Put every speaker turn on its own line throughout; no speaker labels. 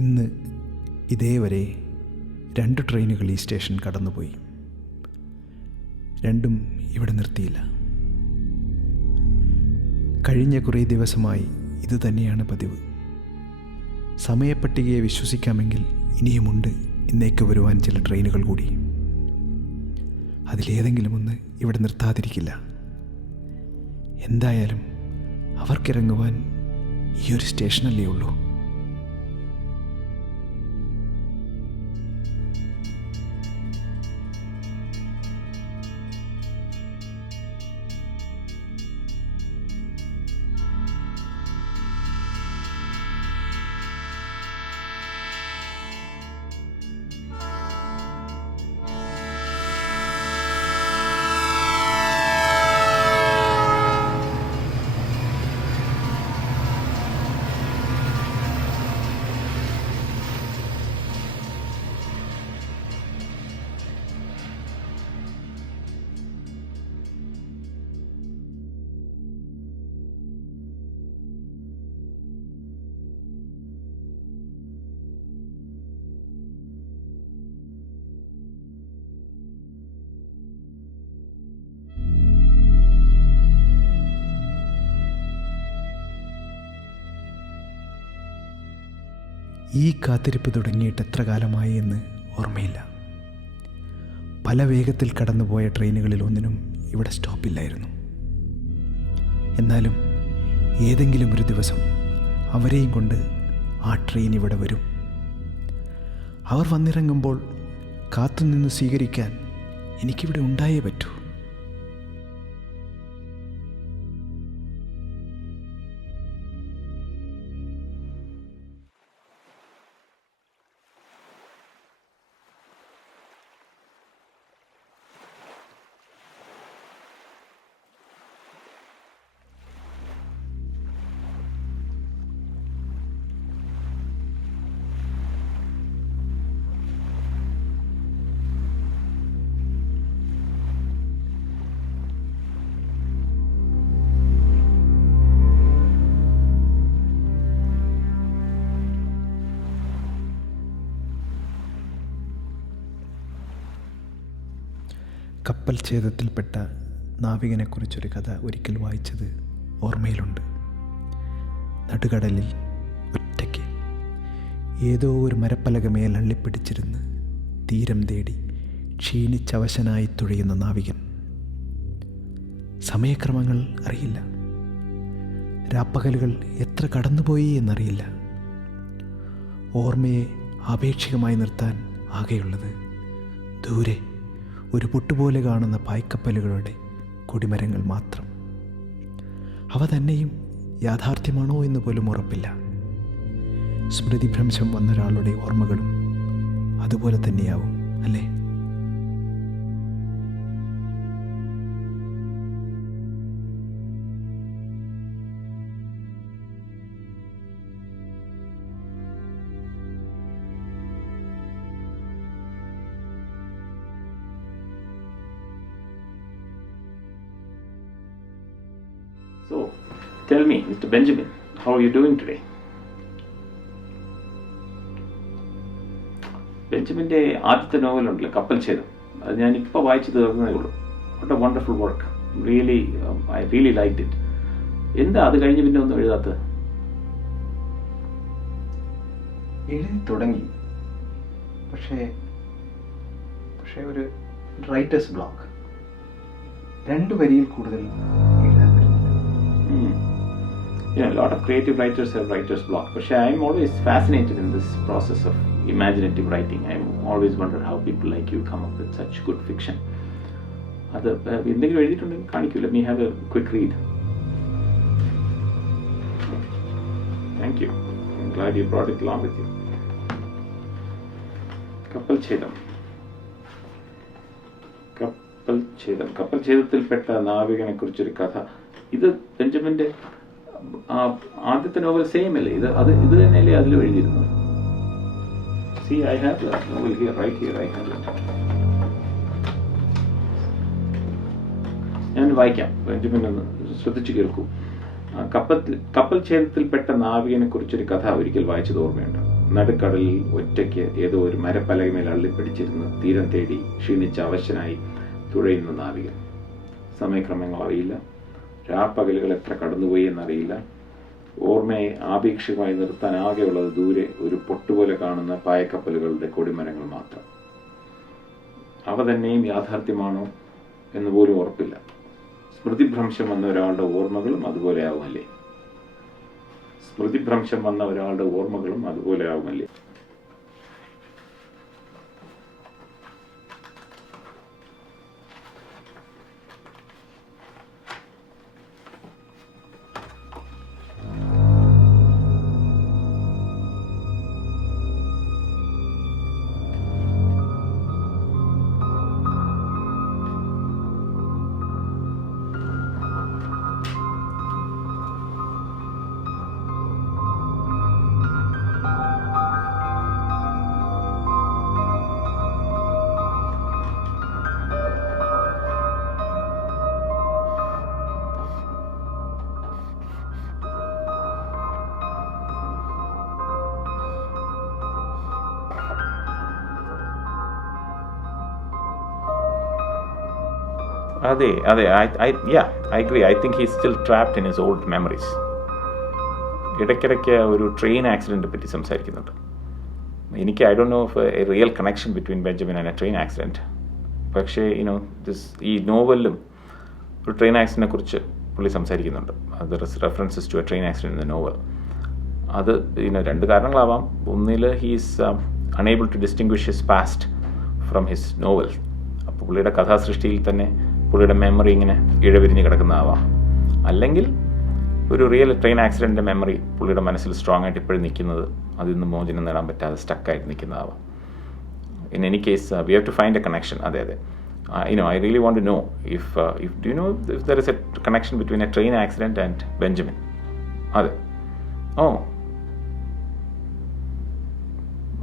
ഇന്ന് ഇതേവരെ രണ്ട് ട്രെയിനുകൾ ഈ സ്റ്റേഷൻ കടന്നുപോയി. രണ്ടും ഇവിടെ നിർത്തിയില്ല. കഴിഞ്ഞ കുറേ ദിവസമായി ഇത് തന്നെയാണ് പതിവ്. സമയപ്പട്ടികയെ വിശ്വസിക്കാമെങ്കിൽ ഇനിയുമുണ്ട് ഇന്നേക്ക് വരുവാൻ ചില ട്രെയിനുകൾ കൂടി. അതിലേതെങ്കിലും ഒന്ന് ഇവിടെ നിർത്താതിരിക്കില്ല. എന്തായാലും അവർക്കിറങ്ങുവാൻ ഈ ഒരു സ്റ്റേഷനല്ലേ ഉള്ളൂ. ഈ കാത്തിരിപ്പ് തുടങ്ങിയിട്ട് എത്ര കാലമായി എന്ന് ഓർമ്മയില്ല. പല വേഗത്തിൽ കടന്നുപോയ ട്രെയിനുകളിൽ ഒന്നിനും ഇവിടെ സ്റ്റോപ്പില്ലായിരുന്നു. എന്നാലും ഏതെങ്കിലും ഒരു ദിവസം അവരെയും കൊണ്ട് ആ ട്രെയിൻ ഇവിടെ വരും. അവർ വന്നിറങ്ങുമ്പോൾ കാത്തുനിന്ന് സ്വീകരിക്കാൻ എനിക്കിവിടെ ഉണ്ടായേ പറ്റൂ. കപ്പൽ ഛേദത്തിൽപ്പെട്ട നാവികനെക്കുറിച്ചൊരു കഥ ഒരിക്കൽ വായിച്ചത് ഓർമ്മയിലുണ്ട്. നടുകടലിൽ ഒറ്റയ്ക്ക് ഏതോ ഒരു മരപ്പലകമേൽ അള്ളിപ്പിടിച്ചിരുന്ന് തീരം തേടി ക്ഷീണിച്ചവശനായി തുഴയുന്ന നാവികൻ. സമയക്രമങ്ങൾ അറിയില്ല. രാപ്പകലുകൾ എത്ര കടന്നുപോയി എന്നറിയില്ല. ഓർമ്മയെ ആപേക്ഷികമായി നിർത്താൻ ആകെയുള്ളത് ദൂരെ ഒരു പൊട്ടുപോലെ കാണുന്ന പായ്ക്കപ്പലുകളുടെ കൊടിമരങ്ങൾ മാത്രം. അവ തന്നെയും യാഥാർത്ഥ്യമാണോ എന്ന് പോലും ഉറപ്പില്ല. സ്മൃതിഭ്രംശം വന്നൊരാളുടെ ഓർമ്മകളും അതുപോലെ തന്നെയാവും അല്ലേ?
So, tell me, Mr. Benjamin, how are you doing today? ബെഞ്ചമിന്റെ ആദ്യത്തെ നോവലുണ്ടല്ലോ കപ്പൽ ഛേദം. അത് ഞാൻ ഇപ്പോൾ വായിച്ചു തീർന്നതേ ഉള്ളൂ. What a wonderful work really I really like it എന്താ അത് കഴിഞ്ഞ് പിന്നെ ഒന്നും എഴുതാത്തത്?
എഴുതി തുടങ്ങി. പക്ഷേ പക്ഷേ ഒരു റൈറ്റേഴ്സ് ബ്ലോക്ക് രണ്ട് വരിയിൽ കൂടുതൽ.
Hmm. Yeah, a lot of creative writers have writer's block. But I'm always fascinated in this process of imaginative writing. I always wonder how people like you come up with such good fiction. അത് ഏഹ്, എന്തെങ്കിലും എഴുതിയിട്ടുണ്ടെങ്കിൽ കാണിക്കൂ let me have a quick read thank you glad you brought it long with you കപ്പൽ ഛേദം കപ്പൽ ഛേദം കപ്പൽ ഛേദത്തിൽപ്പെട്ട നാവികനെ കുറിച്ചൊരു കഥ ഇത് ബെഞ്ചമിന്റെ ആ, ആദ്യത്തെ നോവൽ സെയിം അല്ലേ? ഇത് അത് ഇത് തന്നെയല്ലേ അതിൽ എഴുതിയിരുന്നത്? See I have novel here right here I have ഞാൻ വായിക്കാം. ബെഞ്ചമിൻ ഒന്ന് ശ്രദ്ധിച്ചു കേൾക്കൂ. കപ്പൽ കപ്പൽ ഛേദത്തിൽപ്പെട്ട നാവികനെ കുറിച്ചൊരു കഥ ഒരിക്കൽ വായിച്ചത് ഓർമ്മയുണ്ട്. നടുക്കടലിൽ ഒറ്റയ്ക്ക് ഏതോ ഒരു മരപ്പലകമേൽ അള്ളിപ്പിടിച്ചിരുന്ന് തീരം തേടി ക്ഷീണിച്ച അവശനായി തുഴയുന്ന നാവികൻ. സമയക്രമങ്ങൾ അറിയില്ല. രാപ്പകലുകൾ എത്ര കടന്നുപോയി എന്നറിയില്ല. ഓർമ്മയെ ആപേക്ഷികമായി നിർത്താൻ ആകെയുള്ളത് ദൂരെ ഒരു പൊട്ടുപോലെ കാണുന്ന പായക്കപ്പലുകളുടെ കൊടിമരങ്ങൾ മാത്രം. അവ തന്നെയും യാഥാർത്ഥ്യമാണോ എന്ന് പോലും ഉറപ്പില്ല. സ്മൃതിഭ്രംശം വന്ന ഒരാളുടെ ഓർമ്മകളും അതുപോലെ ആവുമല്ലേ? സ്മൃതിഭ്രംശം വന്ന ഒരാളുടെ ഓർമ്മകളും അതുപോലെ ആവുമല്ലേ? അതെ അതെ. I ya I agree I think he still trapped in his old memories ഇടയ്ക്കിടയ്ക്ക് ഒരു ട്രെയിൻ ആക്സിഡന്റ് പറ്റി സംസാരിക്കുന്നുണ്ട്. എനിക്ക് I don't know of a real connection between Benjamin and a train accident പക്ഷേ യുനോ ദിസ് ഈ നോവലിലും ഒരു ട്രെയിൻ ആക്സിഡന്റിനെ കുറിച്ച് പുള്ളി സംസാരിക്കുന്നുണ്ട്. അത് references to a train accident in the novel അത് ഇനോ രണ്ട് കാരണങ്ങളാവാം. ഒന്നിൽ he's unable to distinguish his past from his novel അപ്പോൾ പുള്ളിയുടെ കഥാസൃഷ്ടിയിൽ തന്നെ പുള്ളിയുടെ മെമ്മറി ഇങ്ങനെ ഇഴവിരിഞ്ഞ് കിടക്കുന്നതാവാം. അല്ലെങ്കിൽ ഒരു റിയൽ ട്രെയിൻ ആക്സിഡന്റിന്റെ മെമ്മറി പുള്ളിയുടെ മനസ്സിൽ സ്ട്രോങ് ആയിട്ട് ഇപ്പോഴും നിൽക്കുന്നത് അതിൽ നിന്ന് മോചനം നേടാൻ പറ്റാതെ സ്റ്റക്കായിട്ട് നിൽക്കുന്നതാവാം. In any case we have to find a connection അതെ അതെ. I know I really want to know if if you know if there is a connection between a train accident and Benjamin അതെ. Oh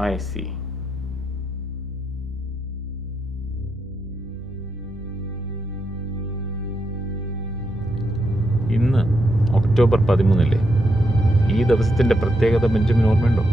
I
see October പതിമൂന്നില്ലേ? ഈ ദിവസത്തിന്റെ പ്രത്യേകത Benjamin ഓർമ്മയുണ്ടോ?